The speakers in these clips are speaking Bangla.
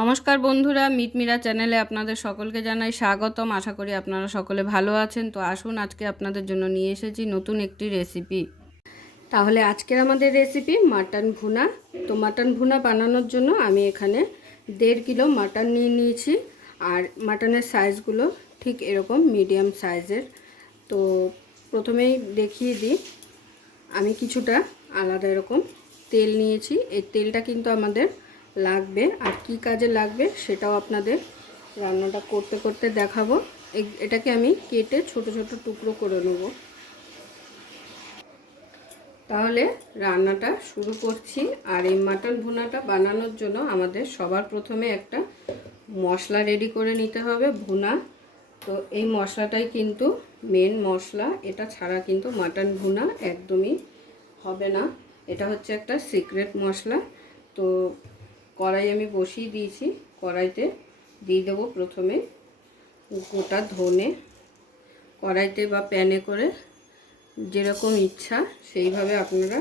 নমস্কার বন্ধুরা, মিটমিরা চ্যানেলে আপনাদের সকলকে জানাই স্বাগতম। আশা করি আপনারা সকলে ভালো আছেন। তো আসুন, আজকে আপনাদের জন্য নিয়ে এসেছি নতুন একটি রেসিপি। তাহলে আজকের আমাদের রেসিপি মাটন ভুনা। তো মাটন ভুনা বানানোর জন্য আমি এখানে 1.5 কিলো মাটন নিয়ে নিয়েছি। আর মাটনের সাইজগুলো ঠিক এরকম মিডিয়াম সাইজের। তো প্রথমেই দেখিয়ে দিই, আমি কিছুটা আলাদা এরকম তেল নিয়েছি। এই তেলটা কিন্তু আমাদের লাগবে, আর কি কাজে লাগবে সেটাও আপনাদের রান্নাটা করতে করতে দেখাবো। এটাকে আমি কেটে ছোট ছোট টুকরো করে নেব। তাহলে রান্নাটা শুরু করছি। আর এই মাটন ভুনাটা বানানোর জন্য আমাদের সবার প্রথমে একটা মশলা রেডি করে নিতে হবে ভুনা। তো এই মশলাটাই কিন্তু মেন মশলা, এটা ছাড়া কিন্তু মাটন ভুনা একদমই হবে না। এটা হচ্ছে একটা সিক্রেট মশলা। তো কড়াই আমি বসিয়ে দিয়েছি। কড়াইতে দিয়ে দেবো প্রথমে গোটা ধনে। কড়াইতে বা প্যানে করে যেরকম ইচ্ছা সেইভাবে আপনারা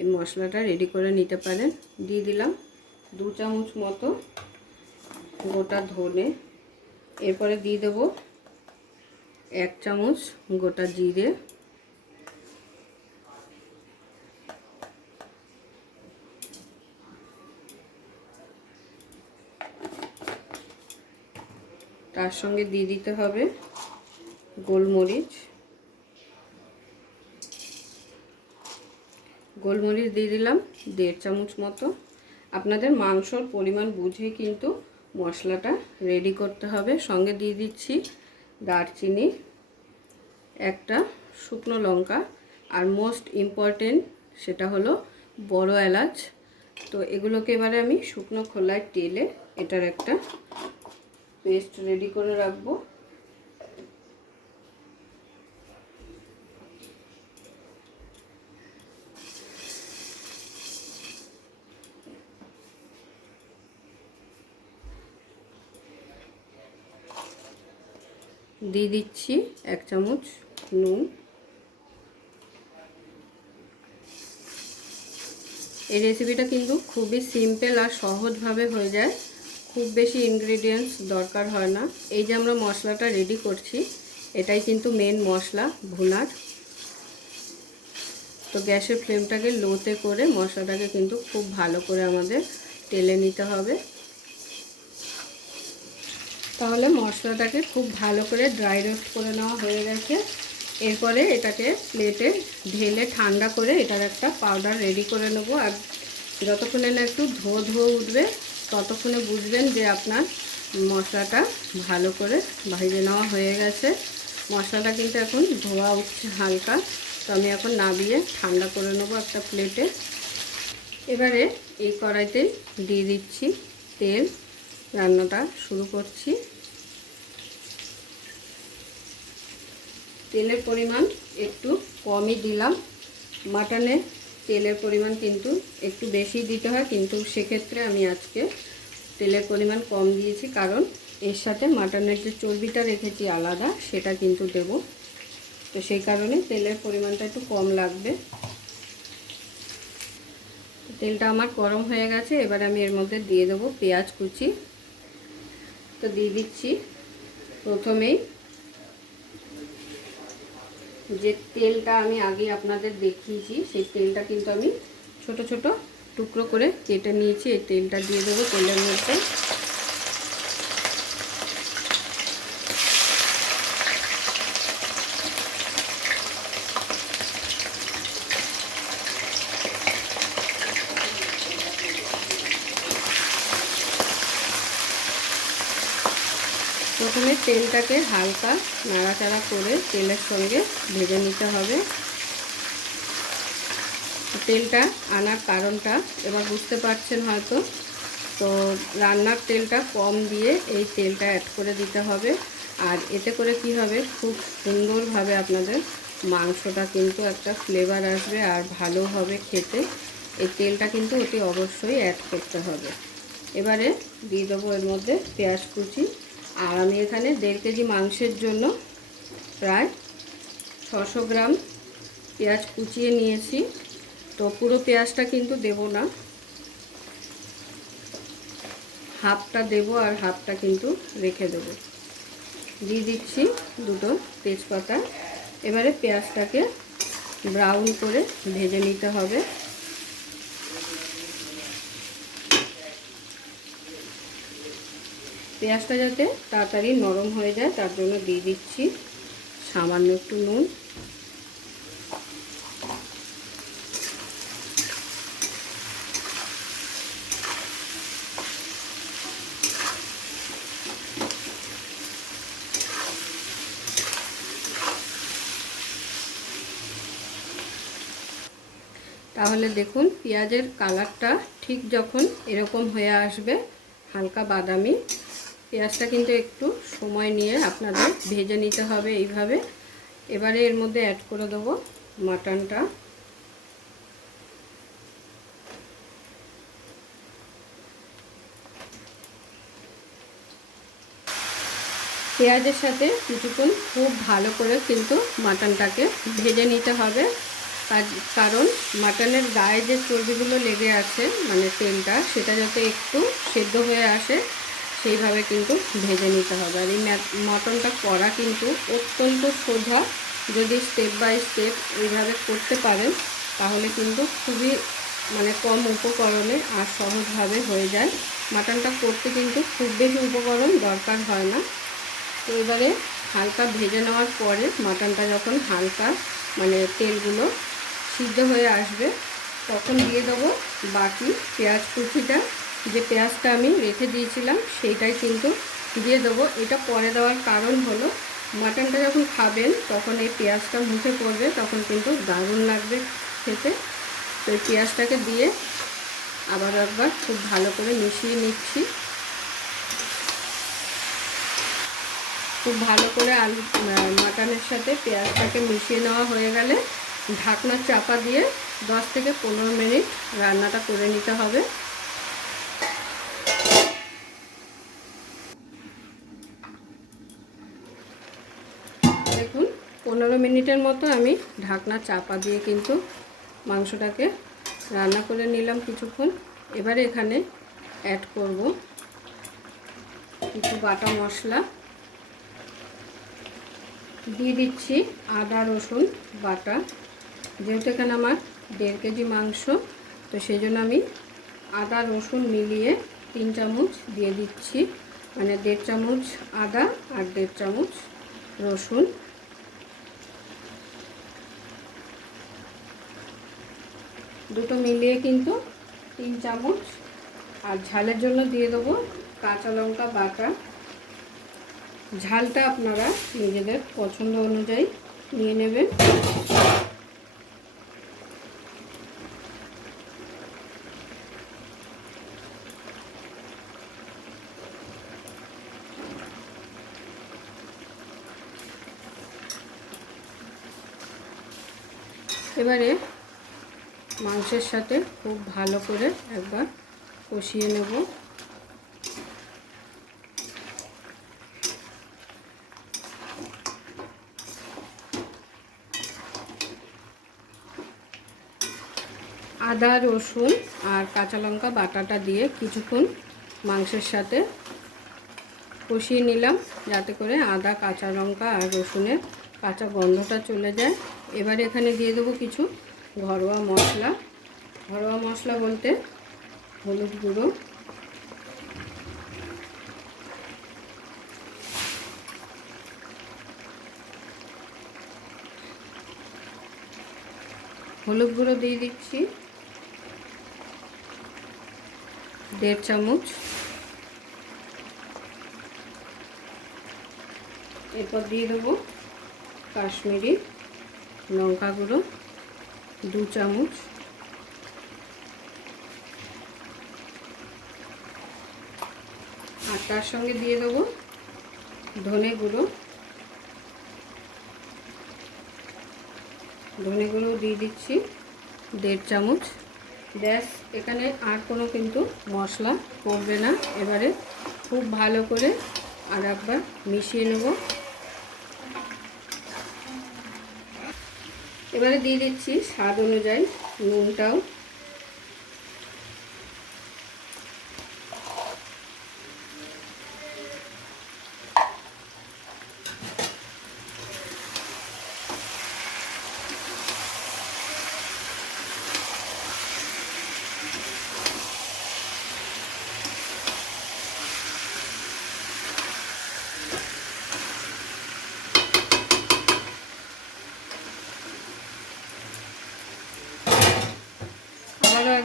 এই মশলাটা রেডি করে নিতে পারেন। দিয়ে দিলাম 2 চামচ মতো গোটা ধনে। এরপরে দিয়ে দেবো 1 চামচ গোটা জিরে, তার সঙ্গে দিয়ে দিতে হবে গোলমরিচ। গোলমরিচ দিয়ে দিলাম 1.5 চামচ মতো। আপনাদের মাংসর পরিমাণ বুঝে কিন্তু মশলাটা রেডি করতে হবে। সঙ্গে দিয়ে দিচ্ছি দারচিনি, একটা শুকনো লঙ্কা, আর মোস্ট ইম্পর্টেন্ট সেটা হলো বড় এলাচ। তো এগুলোকে এবারে আমি শুকনো খোলায় তেলে এটার একটা পেস্ট রেডি করে রাখবো। দিয়ে দিচ্ছি 1 চামচ নুন। এই রেসিপিটা কিন্তু খুবই সিম্পল আর সহজভাবে হয়ে যায়, খুব বেশি ইনগ্রেডিয়েন্টস দরকার হয় না। এই যে আমরা মশলাটা রেডি করছি, এটাই কিন্তু মেন মশলা ভুনার। তো গ্যাসের ফ্লেমটাকে লোতে করে মশলাটাকে কিন্তু খুব ভালো করে আমাদের টেলে নিতে হবে। তাহলে মশলাটাকে খুব ভালো করে ড্রাই রোস্ট করে নেওয়া হয়ে গেছে। এরপরে এটাকে প্লেটে ঢেলে ঠান্ডা করে এটার একটা পাউডার রেডি করে নেব। আর যতক্ষণে না একটু ধোয়া ধোয়া উঠবে ততক্ষণে বুঝবেন যে আপনার মশলাটা ভালো করে ভেজে নেওয়া হয়ে গেছে। মশলাটা কিন্তু এখন ধোয়া উঠছে হালকা। তো আমি এখন নামিয়ে ঠান্ডা করে নেব একটা প্লেটে। এবারে এই কড়াইতে দিয়ে দিচ্ছি তেল। রান্নাটা শুরু করছি। তেলের পরিমাণ একটু কমই দিলাম। মাটনে তেলের পরিমাণ কিন্তু একটু বেশি দিতে হয়, কিন্তু সেক্ষেত্রে আমি আজকে তেলের পরিমাণ কম দিয়েছি, কারণ এর সাথে মাটনের যে চর্বিটা রেখেছি আলাদা সেটা কিন্তু দেব। তো সেই কারণে তেলের পরিমাণটা একটু কম লাগবে। তেলটা আমার গরম হয়ে গেছে। এবার আমি এর মধ্যে দিয়ে দেবো পেঁয়াজ কুচি। তো দিয়ে দিচ্ছি প্রথমেই যে তেলটা আমি আগে আপনাদের দেখিয়েছি, সেই তেলটা কিন্তু আমি ছোট ছোট টুকরো করে কেটে নিয়েছি। এই তেলটা দিয়ে দেবো তেলের মধ্যে। প্রথমে তেলটাকে হালকা নাড়াচাড়া করে তেলের সঙ্গে ভেজে নিতে হবে। তেলটা আনার কারণটা এবার বুঝতে পারছেন হয়তো। তো রান্নার তেলটা কম দিয়ে এই তেলটা অ্যাড করে দিতে হবে। আর এতে করে কি হবে, খুব সুন্দরভাবে আপনাদের মাংসটা কিন্তু একটা ফ্লেভার আসবে আর ভালো হবে খেতে। এই তেলটা কিন্তু অতি অবশ্যই অ্যাড করতে হবে। এবারে দিয়ে দেবো এর মধ্যে পেঁয়াজ কুচি। আর আমি এখানে 1.5 কেজি মাংসের জন্য প্রায় 600 গ্রাম পেঁয়াজ কুচিয়ে নিয়েছি। তো পুরো পেঁয়াজটা কিন্তু দেব না, হাফটা দেব আর হাফটা কিন্তু রেখে দেব। দিয়ে দিচ্ছি দুটো তেজপাতা। এবারে পেঁয়াজটাকে ব্রাউন করে ভেজে নিতে হবে। পেঁয়াজটা যাতে তাড়াতাড়ি নরম হয়ে যায় তার জন্য দিয়ে দিচ্ছি সামান্য একটু নুন। তাহলে দেখুন পেঁয়াজের কালারটা ঠিক যখন এরকম হয়ে আসবে হালকা বাদামি, পেঁয়াজটা কিন্তু একটু সময় নিয়ে আপনাদের ভেজে নিতে হবে এইভাবে। এবারে এর মধ্যে অ্যাড করে দেবো মাটনটা। পেঁয়াজের সাথে কিছুক্ষণ খুব ভালো করে কিন্তু মাটনটাকে ভেজে নিতে হবে, কারণ মাটনের গায়ে যে চর্বিগুলো লেগে আছে মানে তেলটা, সেটা যাতে একটু সেদ্ধ হয়ে আসে সেইভাবে কিন্তু ভেজে নিতে হবে। আর এই মটনটা করা কিন্তু অত্যন্ত সোজা, যদি স্টেপ বাই স্টেপ এইভাবে করতে পারেন তাহলে কিন্তু খুবই মানে কম উপকরণে আর সহজভাবে হয়ে যায়। মাটনটা করতে কিন্তু খুব বেশি উপকরণ দরকার হয় না। তো এবারে হালকা ভেজে নেওয়ার পরে মাটনটা যখন হালকা মানে তেলগুলো সিদ্ধ হয়ে আসবে তখন দিয়ে দেবো বাকি পেঁয়াজ কুচিটা। যে পেঁয়াজটা আমি রেখে দিয়েছিলাম সেইটাই কিন্তু দিয়ে দেবো। এটা পরে দেওয়ার কারণ হলো মাটনটা যখন খাবেন তখন এই পেঁয়াজটা মুখে পড়বে, তখন কিন্তু দারুণ লাগবে খেতে। তো এই পেঁয়াজটাকে দিয়ে আবার একবার খুব ভালো করে মিশিয়ে নিচ্ছি। খুব ভালো করে আলু মাটনের সাথে পেঁয়াজটাকে মিশিয়ে নেওয়া হয়ে গেলে ঢাকনা চাপা দিয়ে 10 থেকে 15 মিনিট রান্নাটা করে নিতে হবে। দেখুন 15 মিনিটের মতো আমি ঢাকনা চাপা দিয়ে কিন্তু মাংসটাকে রান্না করে নিলাম কিছুক্ষণ। এবারে এখানে অ্যাড করব কিছু বাটা মশলা। দিয়ে দিচ্ছি আদা রসুন বাটা। যেহেতু এখানে আমার 1.5 কেজি মাংস, তো সেই জন্য আমি আদা রসুন মিলিয়ে 3 চামচ দিয়ে দিচ্ছি, মানে 1.5 চামচ আদা আর 1.5 চামচ রসুন। দুটো মিলিয়ে কিন্তু 3 চামচ। আর ঝালের জন্য দিয়ে দেবো কাঁচা লঙ্কা বাটা। ঝালটা আপনারা নিজেদের পছন্দ অনুযায়ী নিয়ে নেবেন। এবারে মাংসের সাথে খুব ভালো করে একবার কষিয়ে নেব। আদা রসুন আর কাঁচা লঙ্কা বাটাটা দিয়ে কিছুক্ষণ মাংসের সাথে কষিয়ে নিলাম, যাতে করে আদা কাঁচা লঙ্কা আর রসুনের কাঁচা গন্ধটা চলে যায়। এবারে এখানে দিয়ে দেবো কিছু ঘরোয়া মশলা। ঘরোয়া মশলা বলতে হলুদ গুঁড়ো, হলুদ গুঁড়ো দিয়ে দিচ্ছি 1.5 চামচ। এরপর দিয়ে দেবো কাশ্মীরি লঙ্কা গুঁড়ো 2 চামচ। আর তার সঙ্গে দিয়ে দেবো ধনে গুঁড়ো। ধনে গুঁড়ো দিয়ে দিচ্ছি 1.5 চামচ। ব্যাস, এখানে আর কোনো কিন্তু মশলা পড়বে না। এবারে খুব ভালো করে আর একবার মিশিয়ে নেব। এবারে দিয়ে দিচ্ছি স্বাদ অনুযায়ী নুনটাও।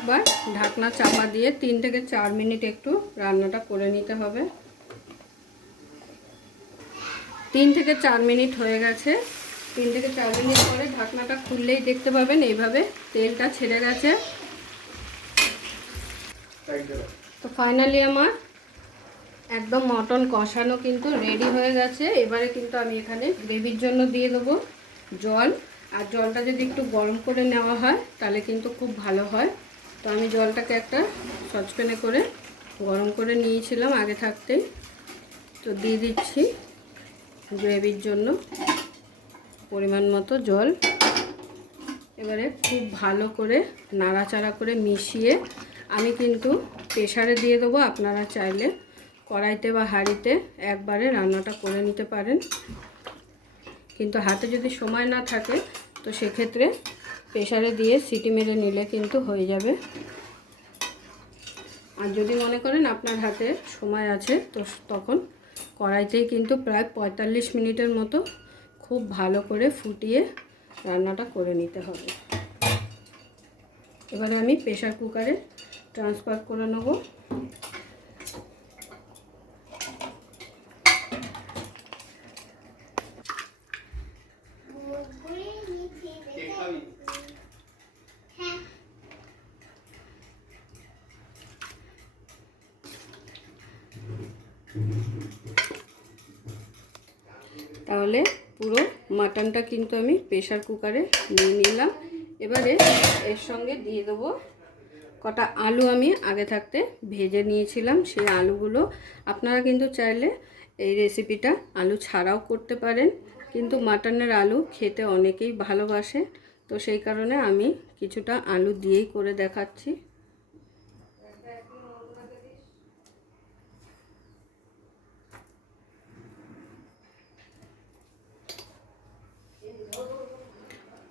একবার ঢাকনা চাপা দিয়ে 3 থেকে 4 মিনিট একটু রান্নাটা করে নিতে হবে। 3 থেকে 4 মিনিট হয়ে গেছে। 3 থেকে 4 মিনিট পরে ঢাকনাটা খুললেই দেখতে পাবেন এইভাবে তেলটা ছেড়ে গেছে। তো ফাইনালি আমার একদম মটন কষানো কিন্তু রেডি হয়ে গেছে। এবারে কিন্তু আমি এখানে গ্রেভির জন্য দিয়ে দেবো জল। আর জলটা যদি একটু গরম করে নেওয়া হয় তাহলে কিন্তু খুব ভালো হয়। তো আমি জলটাকে একটা সসপ্যানে করে গরম করে নিয়েছিলাম আগে থাকতেই। তো দিয়ে দিচ্ছি গ্রেভির জন্য পরিমাণ মতো জল। এবারে খুব ভালো করে নাড়াচাড়া করে মিশিয়ে আমি কিন্তু প্রেসারে দিয়ে দেবো। আপনারা চাইলে কড়াইতে বা হাঁড়িতে একবারে রান্নাটা করে নিতে পারেন, কিন্তু হাতে যদি সময় না থাকে তো সেক্ষেত্রে প্রেসারে দিয়ে সিটি মেরে নিলে কিন্তু হয়ে যাবে। আর যদি মনে করেন আপনার হাতে সময় আছে তো তখন কড়াইতেই কিন্তু প্রায় 45 মিনিটের মতো খুব ভালো করে ফুটিয়ে রান্নাটা করে নিতে হবে। এবারে আমি প্রেসার কুকারে ট্রান্সফার করে নেব। তাহলে পুরো মাটনটা কিন্তু আমি প্রেসার কুকারে নিয়ে নিলাম। এবারে এর সঙ্গে দিয়ে দেবো কটা আলু আমি আগে থাকতে ভেজে নিয়েছিলাম। সেই আলুগুলো আপনারা কিন্তু চাইলে এই রেসিপিটা আলু ছাড়াও করতে পারেন, কিন্তু মাটনের আলু খেতে অনেকেই ভালোবাসে। তো সেই কারণে আমি কিছুটা আলু দিয়েই করে দেখাচ্ছি।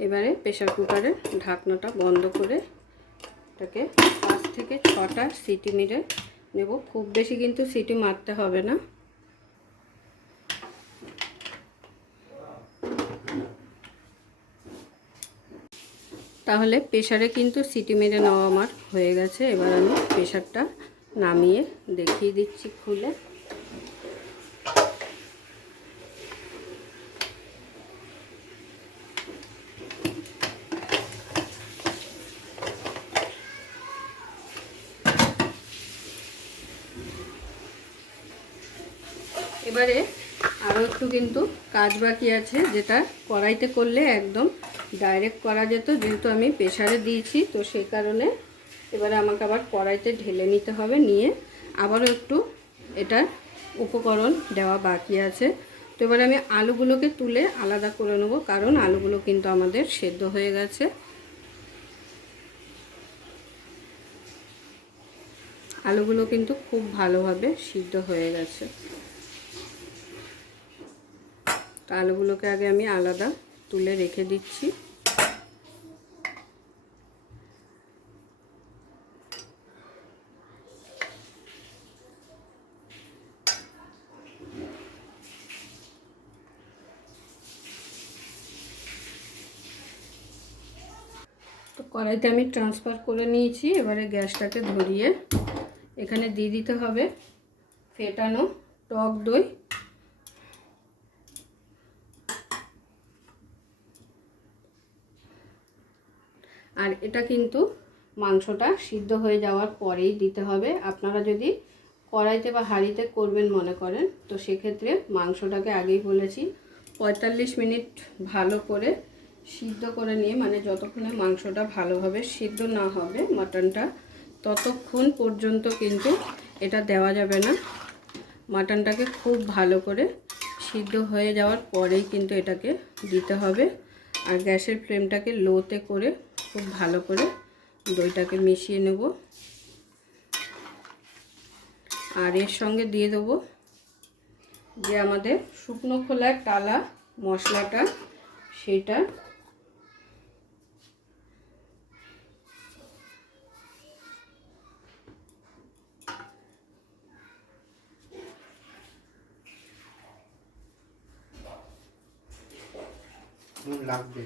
এবারে প্রেসার কুকারের ঢাকনাটা বন্ধ করে এটাকে 5 থেকে 6টা সিটি মেরে নেব। খুব বেশি কিন্তু সিটি মারতে হবে না। তাহলে প্রেসারে কিন্তু সিটি মেরে নেওয়া আমার হয়ে গেছে। এবার আমি প্রেসারটা নামিয়ে দেখিয়ে দিচ্ছি খুলে। এবারে আরও একটু কিন্তু কাজ বাকি আছে, যেটা কড়াইতে করলে একদম ডাইরেক্ট করা যেত, যেহেতু আমি প্রেসারে দিয়েছি তো সেই কারণে এবারে আমাকে আবার কড়াইতে ঢেলে নিতে হবে। নিয়ে আবারও একটু এটার উপকরণ দেওয়া বাকি আছে। তো এবারে আমি আলুগুলোকে তুলে আলাদা করে নেব, কারণ আলুগুলো কিন্তু আমাদের সেদ্ধ হয়ে গেছে। আলুগুলো কিন্তু খুব ভালোভাবে সিদ্ধ হয়ে গেছে। তো আলুগুলোকে আগে আমি আলাদা তুলে রেখে দিচ্ছি। তো কড়াইতে আমি ট্রান্সফার করে নিয়েছি। এবারে গ্যাসটাকে ধরিয়ে এখানে দিয়ে দিতে হবে ফেটানো টক দই। আর এটা কিন্তু মাংসটা সিদ্ধ হয়ে যাওয়ার পরেই দিতে হবে। আপনারা যদি কড়াইতে বা হাঁড়িতে করবেন মনে করেন তো সেক্ষেত্রে মাংসটাকে আগেই বলেছি 45 মিনিট ভালো করে সিদ্ধ করে নিয়ে, মানে যতক্ষণে মাংসটা ভালোভাবে সিদ্ধ না হবে মাটনটা ততক্ষণ পর্যন্ত কিন্তু এটা দেওয়া যাবে না। মাটনটাকে খুব ভালো করে সিদ্ধ হয়ে যাওয়ার পরেই কিন্তু এটাকে দিতে হবে। আর গ্যাসের ফ্লেমটাকে লোতে করে খুব ভালো করে দইটাকে মিশিয়ে নেব। আর এর সঙ্গে দিয়ে দেবো যে আমাদের শুকনো খোলার টালা মশলাটা, সেটা লাগবে।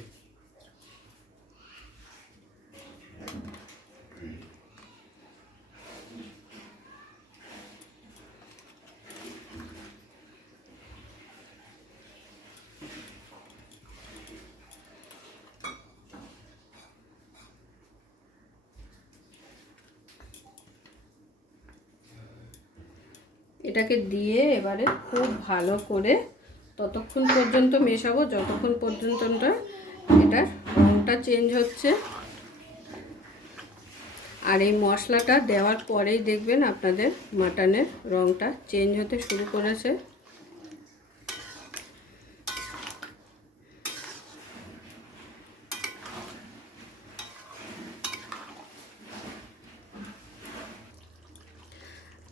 এটাকে দিয়ে এবারে খুব ভালো করে ততক্ষণ পর্যন্ত মেশাবো যতক্ষণ পর্যন্ত এটার রঙটা চেঞ্জ হচ্ছে। আর এই মশলাটা দেওয়ার পরেই দেখবেন আপনাদের মাটনের রঙটা চেঞ্জ হতে শুরু করেছে।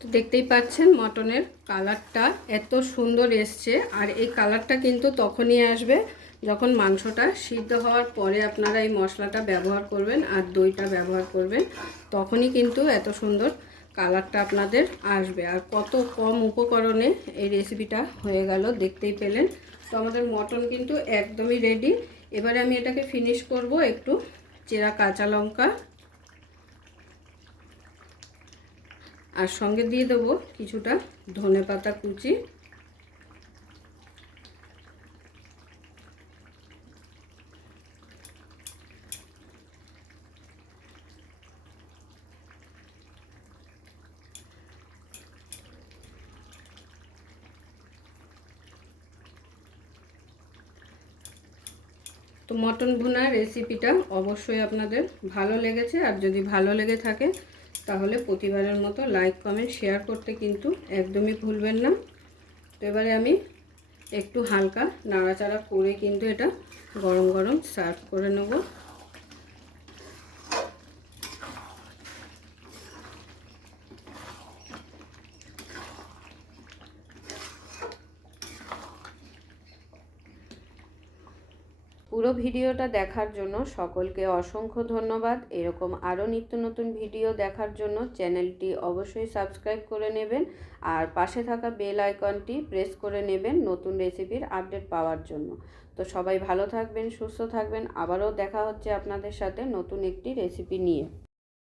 তো দেখতেই পাচ্ছেন মটনের কালারটা এত সুন্দর এসছে। আর এই কালারটা কিন্তু তখনই আসবে যখন মাংসটা সিদ্ধ হওয়ার পরে আপনারা এই মশলাটা ব্যবহার করবেন আর দইটা ব্যবহার করবেন, তখনই কিন্তু এত সুন্দর কালারটা আপনাদের আসবে। আর কত কম উপকরণে এই রেসিপিটা হয়ে গেল দেখতেই পেলেন। তো আমাদের মটন কিন্তু একদমই রেডি। এবারে আমি এটাকে ফিনিশ করব একটু চেরা কাঁচা লঙ্কা আর সঙ্গে দিয়ে দেবো কিছুটা ধনেপাতা কুচি। তো মটন ভুনা রেসিপিটা অবশ্যই আপনাদের ভালো লেগেছে। আর যদি ভালো লেগে থাকে তাহলে প্রতিবারের মতো লাইক কমেন্ট শেয়ার করতে কিন্তু একদমই ভুলবেন না। তো এবারে আমি একটু হালকা নাড়াচাড়া করে কিন্তু এটা গরম গরম সার্ভ করে নেব। পুরো ভিডিওটা দেখার জন্য সকলকে অসংখ্য ধন্যবাদ। এরকম আরও নিত্য নতুন ভিডিও দেখার জন্য চ্যানেলটি অবশ্যই সাবস্ক্রাইব করে নেবেন আর পাশে থাকা বেল আইকনটি প্রেস করে নেবেন নতুন রেসিপির আপডেট পাওয়ার জন্য। তো সবাই ভালো থাকবেন, সুস্থ থাকবেন। আবারও দেখা হচ্ছে আপনাদের সাথে নতুন একটি রেসিপি নিয়ে।